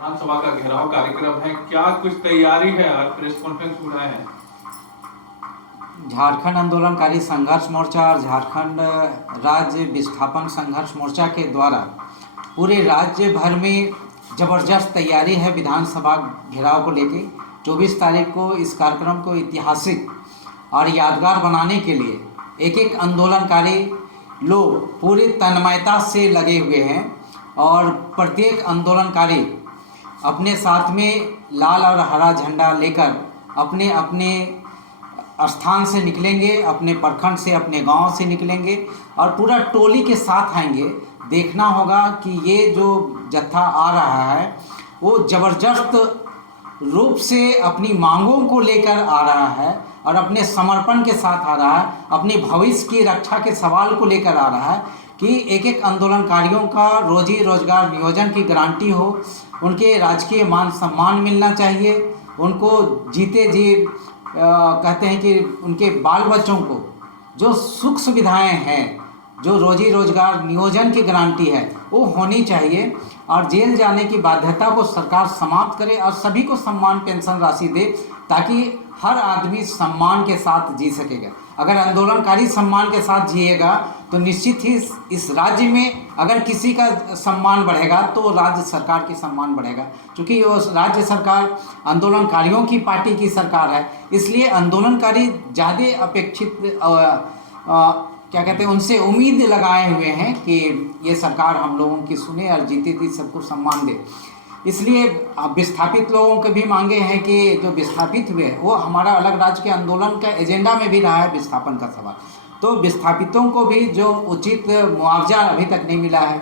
विधानसभा का घेराव कार्यक्रम है, क्या कुछ तैयारी है? आज प्रेस कॉन्फ्रेंस बुलाए हैं। झारखंड आंदोलनकारी संघर्ष मोर्चा और झारखंड राज्य विस्थापन संघर्ष मोर्चा के द्वारा पूरे राज्य भर में ज़बरदस्त तैयारी है विधानसभा घेराव को लेके। 24 तारीख को इस कार्यक्रम को ऐतिहासिक और यादगार बनाने के लिए एक एक आंदोलनकारी लोग पूरी तन्मयता से लगे हुए हैं और प्रत्येक आंदोलनकारी अपने साथ में लाल और हरा झंडा लेकर अपने अपने स्थान से निकलेंगे, अपने प्रखंड से, अपने गांव से निकलेंगे और पूरा टोली के साथ आएंगे। देखना होगा कि ये जो जत्था आ रहा है वो ज़बरदस्त रूप से अपनी मांगों को लेकर आ रहा है और अपने समर्पण के साथ आ रहा है, अपने भविष्य की रक्षा के सवाल को लेकर आ रहा है कि एक एक आंदोलनकारियों का रोजी रोजगार नियोजन की गारंटी हो, उनके राजकीय मान सम्मान मिलना चाहिए, उनको जीते जी कहते हैं कि उनके बाल बच्चों को जो सुख सुविधाएं हैं, जो रोजी रोजगार नियोजन की गारंटी है वो होनी चाहिए और जेल जाने की बाध्यता को सरकार समाप्त करे और सभी को सम्मान पेंशन राशि दे ताकि हर आदमी सम्मान के साथ जी सकेगा। अगर आंदोलनकारी सम्मान के साथ जिएगा तो निश्चित ही इस राज्य में अगर किसी का सम्मान बढ़ेगा तो राज्य सरकार की सम्मान बढ़ेगा, क्योंकि वो राज्य सरकार आंदोलनकारियों की पार्टी की सरकार है। इसलिए आंदोलनकारी ज़्यादा अपेक्षित क्या कहते हैं उनसे उम्मीद लगाए हुए हैं कि ये सरकार हम लोगों की सुने और जीते जी सबको सम्मान दे। इसलिए विस्थापित लोगों के भी मांगे हैं कि जो विस्थापित हुए वो हमारा अलग राज्य के आंदोलन का एजेंडा में भी रहा है विस्थापन का सवाल, तो विस्थापितों को भी जो उचित मुआवजा अभी तक नहीं मिला है,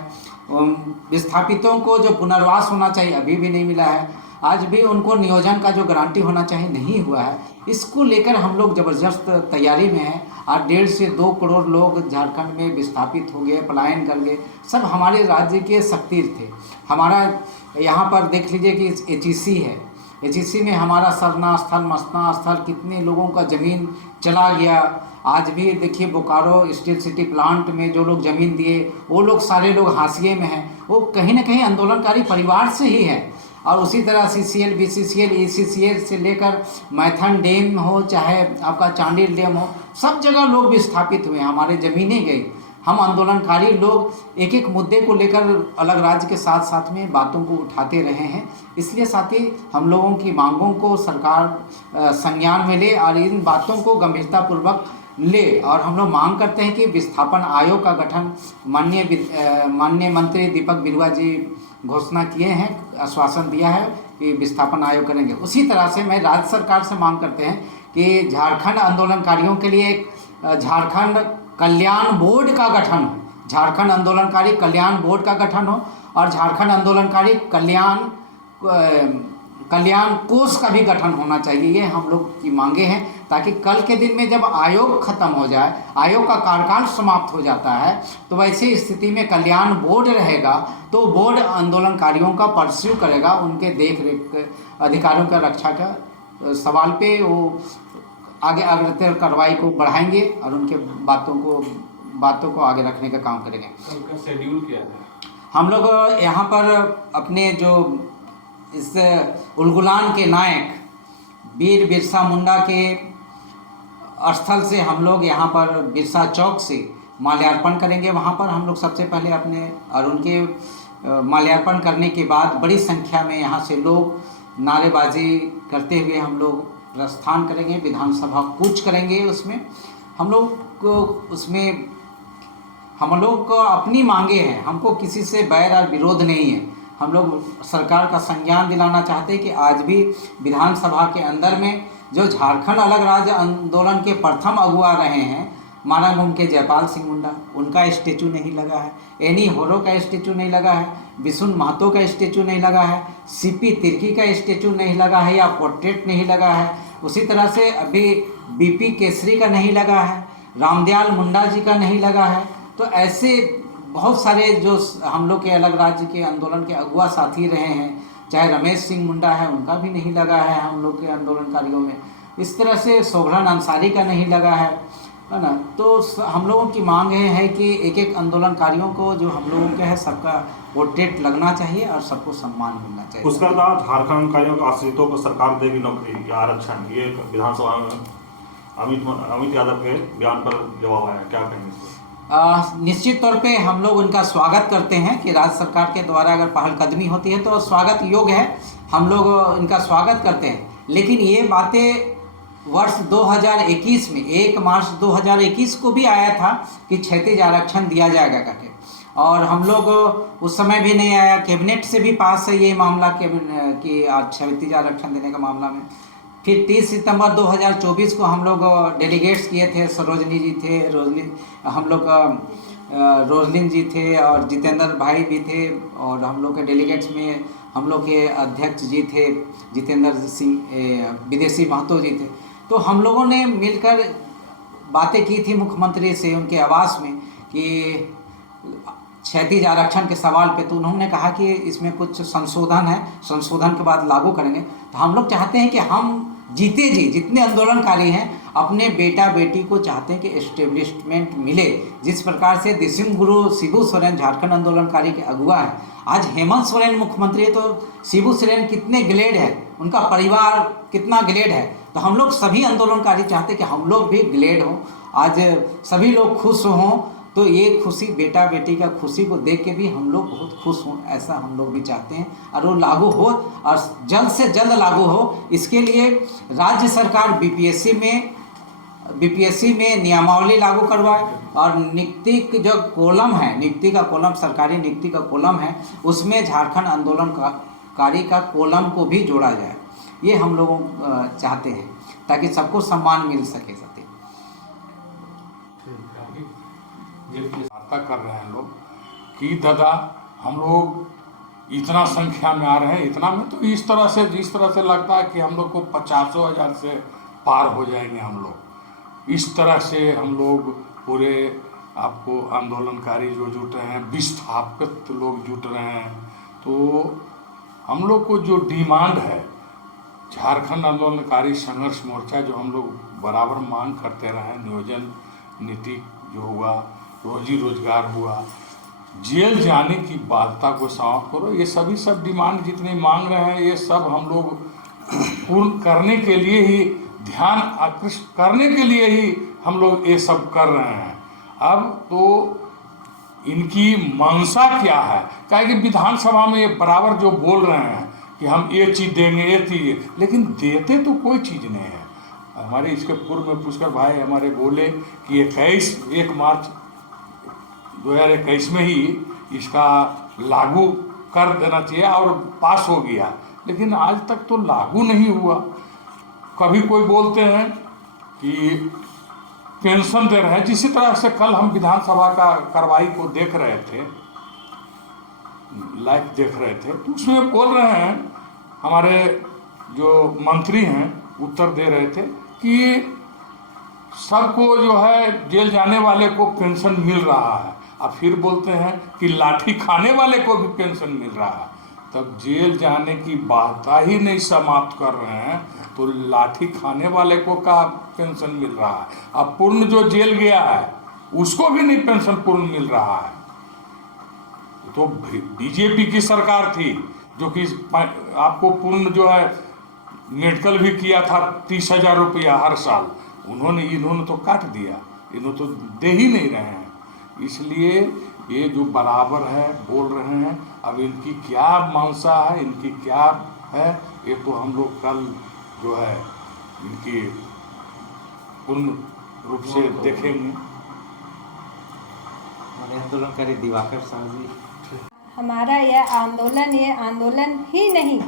विस्थापितों को जो पुनर्वास होना चाहिए अभी भी नहीं मिला है, आज भी उनको नियोजन का जो गारंटी होना चाहिए नहीं हुआ है। इसको लेकर हम लोग ज़बरदस्त तैयारी में हैं। आज 1.5 से 2 करोड़ लोग झारखंड में विस्थापित हो गए, पलायन कर गए, सब हमारे राज्य के शक्ति थे। हमारा यहाँ पर देख लीजिए कि HEC है, HEC में हमारा सरना स्थल, मसना स्थल, कितने लोगों का ज़मीन चला गया। आज भी देखिए बोकारो स्टील सिटी प्लांट में जो लोग ज़मीन दिए वो लोग सारे लोग हाशिए में हैं, वो कहीं ना कहीं आंदोलनकारी परिवार से ही है। और उसी तरह CCL, BCCL, ECCL से लेकर मैथन डैम हो चाहे आपका चांडिल डैम हो, सब जगह लोग विस्थापित हुए, हमारे ज़मीनें गई। हम आंदोलनकारी लोग एक एक मुद्दे को लेकर अलग राज्य के साथ साथ में बातों को उठाते रहे हैं। इसलिए साथ ही हम लोगों की मांगों को सरकार संज्ञान में ले और इन बातों को गंभीरतापूर्वक ले। और हम लोग मांग करते हैं कि विस्थापन आयोग का गठन माननीय मंत्री दीपक बिरुआ जी घोषणा किए हैं, आश्वासन दिया है कि विस्थापन आयोग करेंगे। उसी तरह से मैं राज्य सरकार से मांग करते हैं कि झारखंड आंदोलनकारियों के लिए एक झारखंड कल्याण बोर्ड का गठन हो, झारखंड आंदोलनकारी कल्याण बोर्ड का गठन हो और झारखंड आंदोलनकारी कल्याण कोष का भी गठन होना चाहिए। ये हम लोग की मांगे हैं ताकि कल के दिन में जब आयोग खत्म हो जाए, आयोग का कार्यकाल समाप्त हो जाता है, तो वैसे स्थिति में कल्याण बोर्ड रहेगा तो बोर्ड आंदोलनकारियों का परस्यू करेगा, उनके देख रेख अधिकारियों का रक्षा का सवाल पे वो आगे अग्रतर कार्रवाई को बढ़ाएंगे और उनके बातों को आगे रखने का काम करेंगे। उनका शेड्यूल क्या है? हम लोग यहाँ पर अपने जो इस उलगुलान के नायक वीर बिरसा मुंडा के स्थल से हम लोग यहाँ पर बिरसा चौक से माल्यार्पण करेंगे। वहाँ पर हम लोग सबसे पहले अपने और उनके माल्यार्पण करने के बाद बड़ी संख्या में यहाँ से लोग नारेबाजी करते हुए हम लोग प्रस्थान करेंगे, विधानसभा कूच करेंगे। उसमें हम लोग को अपनी मांगे हैं, हमको किसी से बैर और विरोध नहीं है। हम लोग सरकार का संज्ञान दिलाना चाहते हैं कि आज भी विधानसभा के अंदर में जो झारखंड अलग राज्य आंदोलन के प्रथम अगुआ रहे हैं मारांगुम के जयपाल सिंह मुंडा, उनका स्टेचू नहीं लगा है, एनी होरो का स्टेचू नहीं लगा है, बिशुन महतो का स्टेचू नहीं लगा है, CP तिर्की का स्टेचू नहीं लगा है या पोर्ट्रेट नहीं लगा है। उसी तरह से अभी BP केसरी का नहीं लगा है, रामदयाल मुंडा जी का नहीं लगा है। तो ऐसे बहुत सारे जो हम लोग के अलग राज्य के आंदोलन के अगुआ साथी रहे हैं, चाहे रमेश सिंह मुंडा है, उनका भी नहीं लगा है हम लोग के आंदोलनकारियों में। इस तरह से सोभरन अंसारी का नहीं लगा है, है ना। तो हम लोगों की मांग है कि एक एक आंदोलनकारियों को जो हम लोगों के है सबका पोर्ट्रेट लगना चाहिए और सबको सम्मान मिलना चाहिए। उसका था झारखंड कार्यों के आश्रितों को सरकार देगी नौकरी या आरक्षण, ये विधानसभा में अमित यादव के बयान पर जवाब आया, क्या कहेंगे इस पर? निश्चित तौर पे हम लोग उनका स्वागत करते हैं कि राज्य सरकार के द्वारा अगर पहलकदमी होती है तो स्वागत योग्य है, हम लोग इनका स्वागत करते हैं। लेकिन ये बातें वर्ष 2021 में 1 मार्च 2021 को भी आया था कि क्षैतिज आरक्षण दिया जाएगा करके, और हम लोग उस समय भी नहीं आया। कैबिनेट से भी पास है ये मामला कि क्षैतिज आरक्षण देने का मामला में। फिर 30 सितंबर 2024 को हम लोग डेलीगेट्स किए थे, सरोजनी जी थे, रोजलिन जी थे और जितेंद्र भाई भी थे, और हम लोग के डेलीगेट्स में हम लोग के अध्यक्ष जी थे जितेंद्र सिंह, विदेशी महतो जी थे। तो हम लोगों ने मिलकर बातें की थी मुख्यमंत्री से उनके आवास में कि क्षैतिज आरक्षण के सवाल पे। तो उन्होंने कहा कि इसमें कुछ संशोधन है, संशोधन के बाद लागू करेंगे। तो हम लोग चाहते हैं कि हम जीते जी जितने आंदोलनकारी हैं अपने बेटा बेटी को चाहते हैं कि एस्टेब्लिशमेंट मिले। जिस प्रकार से दिसिम गुरु शिबू सोरेन झारखंड आंदोलनकारी के अगुआ हैं, आज हेमंत सोरेन मुख्यमंत्री है, तो शिबू सोरेन कितने ग्लेड है, उनका परिवार कितना ग्लेड है। तो हम लोग सभी आंदोलनकारी चाहते हैं कि हम लोग भी ग्लेड हों, आज सभी लोग खुश हों। तो ये खुशी, बेटा बेटी का खुशी को देख के भी हम लोग बहुत खुश हों, ऐसा हम लोग भी चाहते हैं। और वो लागू हो और जल्द से जल्द लागू हो, इसके लिए राज्य सरकार बीपीएससी में नियमावली लागू करवाए और नियुक्ति जो कॉलम है, नियुक्ति का कॉलम, सरकारी नियुक्ति का कॉलम है, उसमें झारखंड आंदोलनकारी का कॉलम को भी जोड़ा जाए। ये हम लोग चाहते हैं ताकि सबको सम्मान मिल सके। वार्ता कर रहे हैं लोग कि दादा हम लोग इतना संख्या में आ रहे हैं, इतना में तो जिस तरह से लगता है कि हम लोग को 50,000 से पार हो जाएंगे हम लोग। इस तरह से हम लोग पूरे आपको आंदोलनकारी जो जुट रहे हैं, विस्थापित लोग जुट रहे हैं। तो हम लोग को जो डिमांड है, झारखंड आंदोलनकारी संघर्ष मोर्चा जो हम लोग बराबर मांग करते रहे, नियोजन नीति जो हुआ, रोजी रोजगार हुआ, जेल जाने की बाध्यता को समाप्त करो, ये सब डिमांड जितनी मांग रहे हैं ये सब हम लोग पूर्ण करने के लिए ही, ध्यान आकृष्ट करने के लिए ही हम लोग ये सब कर रहे हैं। अब तो इनकी मंशा क्या है, क्या कि विधानसभा में ये बराबर जो बोल रहे हैं कि हम ये चीज़ देंगे, ये चीज़, लेकिन देते तो कोई चीज़ नहीं है। हमारे इसके पूर्व में पुष्कर भाई हमारे बोले कि 1 मार्च 2021 में ही इसका लागू कर देना चाहिए और पास हो गया, लेकिन आज तक तो लागू नहीं हुआ। कभी कोई बोलते हैं कि पेंशन दे रहे हैं, जिसी तरह से कल हम विधानसभा का कार्रवाई को देख रहे थे, लाइव देख रहे थे, तो उसमें बोल रहे हैं हमारे जो मंत्री हैं उत्तर दे रहे थे कि सबको जो है जेल जाने वाले को पेंशन मिल रहा है, और फिर बोलते हैं कि लाठी खाने वाले को भी पेंशन मिल रहा है। तब जेल जाने की बाध्यता ही नहीं समाप्त कर रहे हैं तो लाठी खाने वाले को का पेंशन मिल रहा है, अब पूर्ण जो जेल गया है उसको भी नहीं पेंशन पूर्ण मिल रहा है। तो बीजेपी की सरकार थी जो कि आपको पूर्ण जो है मेडिकल भी किया था 30,000 रुपया हर साल, इन्होंने तो काट दिया, इन्होंने तो दे ही नहीं रहे हैं। इसलिए ये जो बराबर है बोल रहे हैं, अब इनकी क्या मंशा है, इनकी क्या है, ये तो हम लोग कल जो है इनकी पूर्ण रूप से देखेंगे। आंदोलनकारी दिवाकर साहब जी, हमारा ये आंदोलन ही नहीं,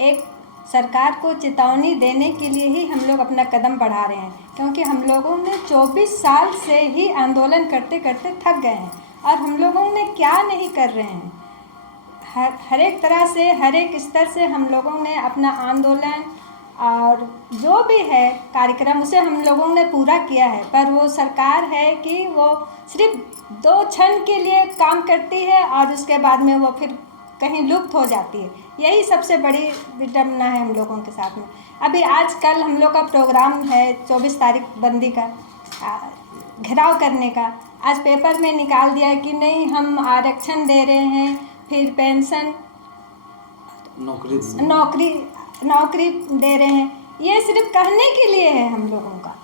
एक सरकार को चेतावनी देने के लिए ही हम लोग अपना कदम बढ़ा रहे हैं, क्योंकि हम लोगों ने 24 साल से ही आंदोलन करते करते थक गए हैं और हम लोगों ने क्या नहीं कर रहे हैं। हर एक तरह से, हर एक स्तर से हम लोगों ने अपना आंदोलन और जो भी है कार्यक्रम उसे हम लोगों ने पूरा किया है। पर वो सरकार है कि वो सिर्फ 2 क्षण के लिए काम करती है और उसके बाद में वो फिर कहीं लुप्त हो जाती है। यही सबसे बड़ी विडम्बना है हम लोगों के साथ में। अभी आज कल हम लोग का प्रोग्राम है 24 तारीख बंदी का, घेराव करने का। आज पेपर में निकाल दिया कि नहीं हम आरक्षण दे रहे हैं, फिर पेंशन नौकरी दे रहे हैं। ये सिर्फ कहने के लिए है हम लोगों का,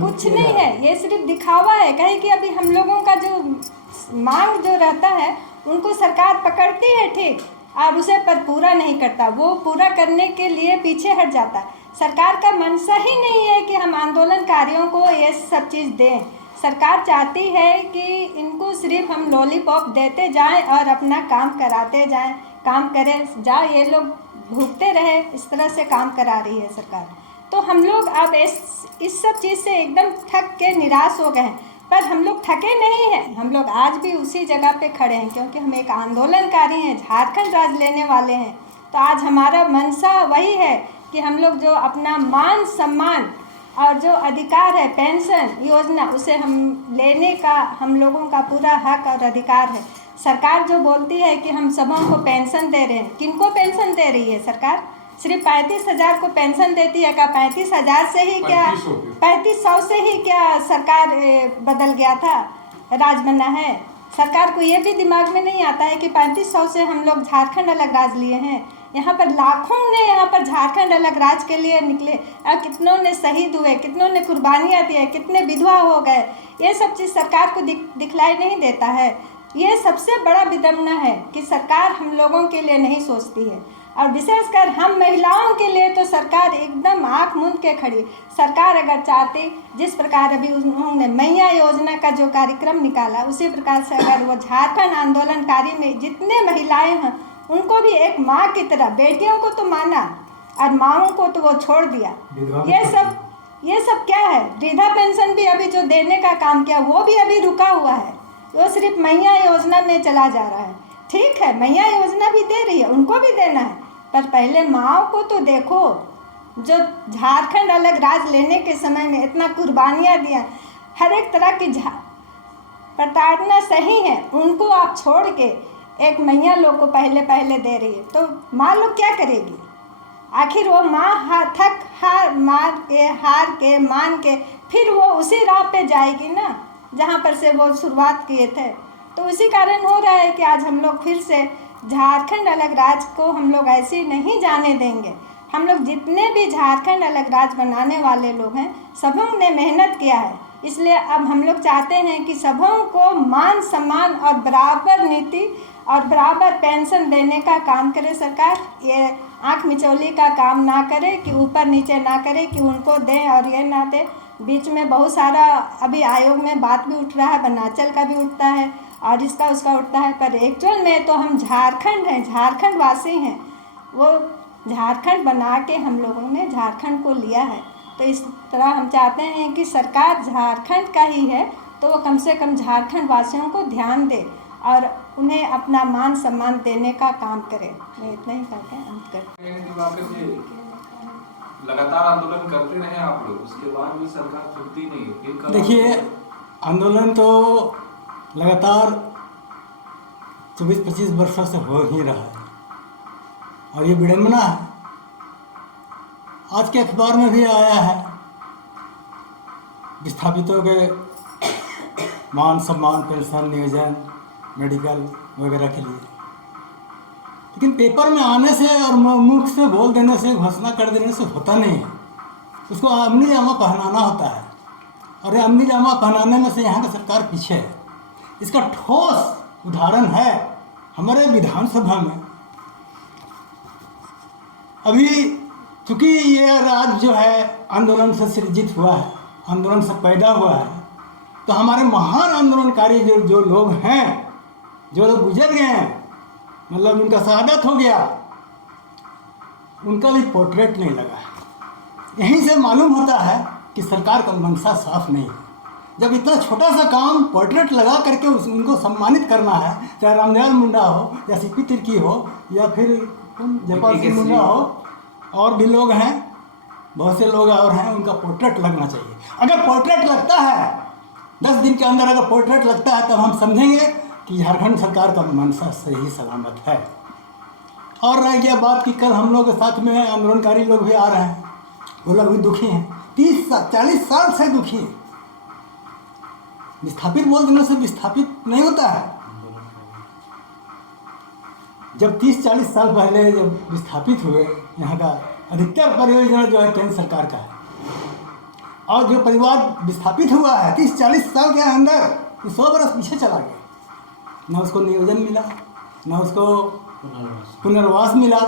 कुछ नहीं है। ये सिर्फ दिखावा है। कहीं कि अभी हम लोगों का जो मांग जो रहता है उनको सरकार पकड़ती है ठीक, और उसे पर पूरा नहीं करता। वो पूरा करने के लिए पीछे हट जाता है। सरकार का मंशा ही नहीं है कि हम आंदोलनकारियों को ये सब चीज़ दें। सरकार चाहती है कि इनको सिर्फ हम लॉलीपॉप देते जाएं और अपना काम कराते जाएं, काम करें जा, ये लोग भूखते रहे, इस तरह से काम करा रही है सरकार। तो हम लोग अब इस सब चीज़ से एकदम थक के निराश हो गए हैं। पर हम लोग थके नहीं हैं, हम लोग आज भी उसी जगह पे खड़े हैं, क्योंकि हम एक आंदोलनकारी हैं, झारखंड राज लेने वाले हैं। तो आज हमारा मंशा वही है कि हम लोग जो अपना मान सम्मान और जो अधिकार है पेंशन योजना, उसे हम लेने का हम लोगों का पूरा हक और अधिकार है। सरकार जो बोलती है कि हम सबों को पेंशन दे रहे हैं, किनको पेंशन दे रही है सरकार? सिर्फ 35,000 को पेंशन देती है क्या? 35,000 से ही क्या, 3500 से ही क्या सरकार बदल गया था, राज बना है? सरकार को ये भी दिमाग में नहीं आता है कि 3500 से हम लोग झारखंड अलग राज लिए हैं। यहाँ पर लाखों ने यहाँ पर झारखंड अलग राज के लिए निकले, और कितनों ने शहीद हुए, कितनों ने कुर्बानियाँ दी है, कितने विधवा हो गए। ये सब चीज़ सरकार को दिखलाई नहीं देता है। ये सबसे बड़ा विडंबना है कि सरकार हम लोगों के लिए नहीं सोचती है, और विशेषकर हम महिलाओं के लिए तो सरकार एकदम आँख मूंद के खड़ी। सरकार अगर चाहती, जिस प्रकार अभी उन्होंने मैया योजना का जो कार्यक्रम निकाला, उसी प्रकार से अगर वो झारखंड आंदोलनकारी में जितने महिलाएं हैं उनको भी एक माँ की तरह, बेटियों को तो माना और माँओं को तो वो छोड़ दिया। ये सब क्या है? वृद्धा पेंशन भी अभी जो देने का काम किया वो भी अभी रुका हुआ है। वो सिर्फ मैया योजना में चला जा रहा है। ठीक है, मैया योजना भी दे रही है, उनको भी देना है, पर पहले माँओं को तो देखो, जो झारखंड अलग राज लेने के समय में इतना कुर्बानियाँ दिया, हर एक तरह की प्रताड़ना सही है, उनको आप छोड़ के एक मैया लोग को पहले दे रही है। तो माँ लोग क्या करेगी? आखिर वो माँ हार मान के फिर वो उसी राह पे जाएगी ना जहाँ पर से वो शुरुआत किए थे। तो उसी कारण हो रहा है कि आज हम लोग फिर से झारखंड अलग राज को हम लोग ऐसे नहीं जाने देंगे। हम लोग जितने भी झारखंड अलग राज बनाने वाले लोग हैं, सबों ने मेहनत किया है, इसलिए अब हम लोग चाहते हैं कि सबों को मान सम्मान और बराबर नीति और बराबर पेंशन देने का काम करे सरकार। ये आँख मिचौली का काम ना करे कि ऊपर नीचे ना करे कि उनको दें और ये ना दें। बीच में बहुत सारा अभी आयोग में बात भी उठ रहा है, वनांचल का भी उठता है और इसका उसका उठता है, पर एक्चुअल में तो हम झारखंड हैं, झारखंड वासी हैं। वो झारखंड बना के हम लोगों ने झारखंड को लिया है। तो इस तरह हम चाहते हैं कि सरकार झारखंड का ही है तो वो कम से कम झारखंड वासियों को ध्यान दे और उन्हें अपना मान सम्मान देने का काम करे। मैं इतना ही कहते हैं, अंत करते लगातार आंदोलन करते रहे आप लोग, उसके बाद भी सरकार सुनती नहीं है। फिर देखिए, आंदोलन तो लगातार 24-25 वर्षों से हो ही रहा है और ये विडंबना है। आज के अखबार में भी आया है विस्थापितों के मान सम्मान, पेंशन, नियोजन, मेडिकल वगैरह के लिए, लेकिन पेपर में आने से और मुख से बोल देने से, घोषणा कर देने से होता नहीं है। उसको अमली जामा पहनाना होता है, और अमली जामा पहनाने में से यहाँ की सरकार पीछे है। इसका ठोस उदाहरण है हमारे विधानसभा में। अभी चूँकि ये राज्य जो है आंदोलन से सृजित हुआ है, आंदोलन से पैदा हुआ है, तो हमारे महान आंदोलनकारी जो लोग हैं, जो लोग गुजर गए हैं, मतलब उनका शहादत हो गया, उनका भी पोर्ट्रेट नहीं लगा है। यहीं से मालूम होता है कि सरकार का मंशा साफ नहीं है। जब इतना छोटा सा काम पोर्ट्रेट लगा करके उनको सम्मानित करना है, चाहे रामदयाल मुंडा हो या सीपी तिर्की हो या फिर जयपाल सिंह मुंडा हो, और भी लोग हैं, बहुत से लोग और हैं, उनका पोर्ट्रेट लगना चाहिए। अगर पोर्ट्रेट लगता है, 10 दिन के अंदर अगर पोर्ट्रेट लगता है, तब हम समझेंगे कि झारखंड सरकार का मंशा सही सलामत है। और रह गया बात कि कल हम लोग के साथ में आंदोलनकारी लोग भी आ रहे हैं, वो लोग भी दुखी हैं, 30-40 साल से दुखी हैं। विस्थापित बोल देने से विस्थापित नहीं होता है। जब 30-40 साल पहले जब विस्थापित हुए, यहाँ का अधिकतर परियोजना जो है केंद्र सरकार का है, और जो परिवार विस्थापित हुआ है 30-40 साल के अंदर, वो 100 बरस पीछे चला गया। ना उसको नियोजन मिला, ना उसको पुनर्वास मिला,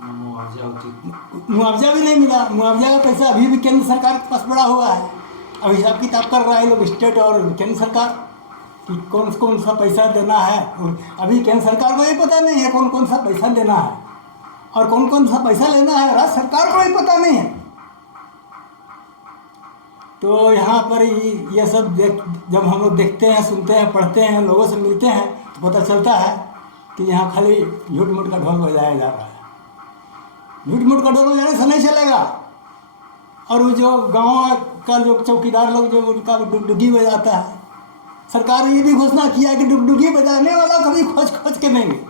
मुआवजा भी नहीं मिला। मुआवजा का पैसा अभी भी केंद्र सरकार के पास पड़ा हुआ है। अब हिसाब किताब कर रहा है लोग, स्टेट और केंद्र सरकार, कि कौन कौन सा पैसा देना है। अभी केंद्र सरकार को ये पता नहीं है कौन कौन सा पैसा देना है और कौन कौन सा पैसा लेना है, राज्य सरकार को ही पता नहीं है। तो यहाँ पर ये सब जब हम लोग देखते हैं, सुनते हैं, पढ़ते हैं, लोगों से मिलते हैं, तो पता चलता है कि यहाँ खाली झूठ मूठ का ढोल बजाया जा रहा है। झूठ मूठ का ढोल बजाने से नहीं चलेगा। और वो जो गांव का जो चौकीदार लोग जो उनका डुगडुगी बजाता है, सरकार ने ये भी घोषणा किया है कि डुगडुगी बजाने वाला कभी खोज के नहीं मिले।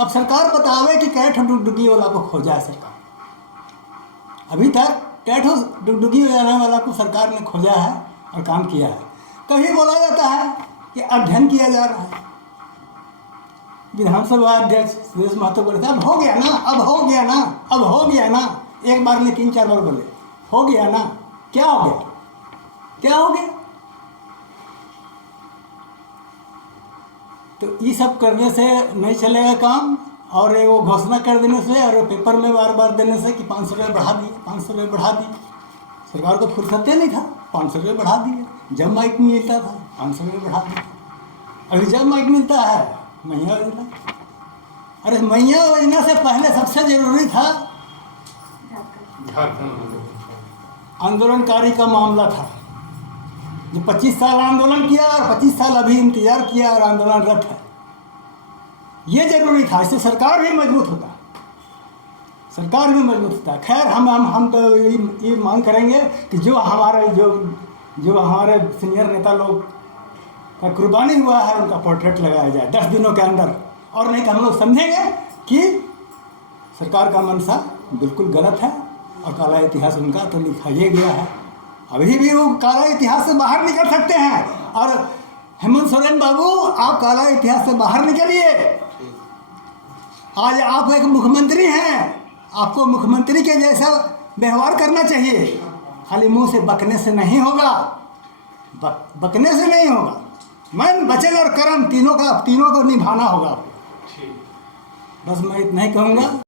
अब सरकार बतावे कि कै ठो डुगडुगी वाला को खोजा है सरकार। अभी तक कै ठो डुगडुगी बजाने वाला को सरकार ने खोजा है और काम किया है। कभी बोला जाता है कि अध्ययन किया जा रहा है। विधानसभा अध्यक्ष सुरेश महतो बोलते अब हो गया ना, अब हो गया ना, अब हो गया ना। एक बार नहीं 3-4 बार बोले हो गया ना। क्या हो गया, क्या हो गया? तो ये सब करने से नहीं चलेगा काम। और वो घोषणा कर देने से और पेपर में बार बार देने से कि 500 रुपये बढ़ा दिए, 500 रुपये बढ़ा दिए। सरकार को फुर्सत नहीं था, 500 रुपये बढ़ा दिए। जब माइक मिलता था 500 रुपये बढ़ा दिए। अभी जब माइक मिलता है मैया योजना। अरे मैया योजना से पहले सबसे जरूरी था आंदोलनकारी का मामला था। जो 25 साल आंदोलन किया और 25 साल अभी इंतजार किया और आंदोलनरत है, ये जरूरी था। इससे सरकार भी मजबूत होता, सरकार भी मजबूत होता। खैर हम तो ये मांग करेंगे कि जो हमारे सीनियर नेता लोग का कुर्बानी हुआ है उनका पोर्ट्रेट लगाया जाए 10 दिनों के अंदर। और नहीं तो हम लोग समझेंगे कि सरकार का मंशा बिल्कुल गलत है और काला इतिहास उनका तो लिखा ही गया है। अभी भी वो काला इतिहास से बाहर निकल सकते हैं। और हेमंत सोरेन बाबू, आप काला इतिहास से बाहर निकलिए। आज आप एक मुख्यमंत्री हैं, आपको मुख्यमंत्री के जैसा व्यवहार करना चाहिए। खाली मुंह से बकने से नहीं होगा, बकने से नहीं होगा। मन, वचन और कर्म तीनों को निभाना होगा। बस मैं इतना ही कहूँगा।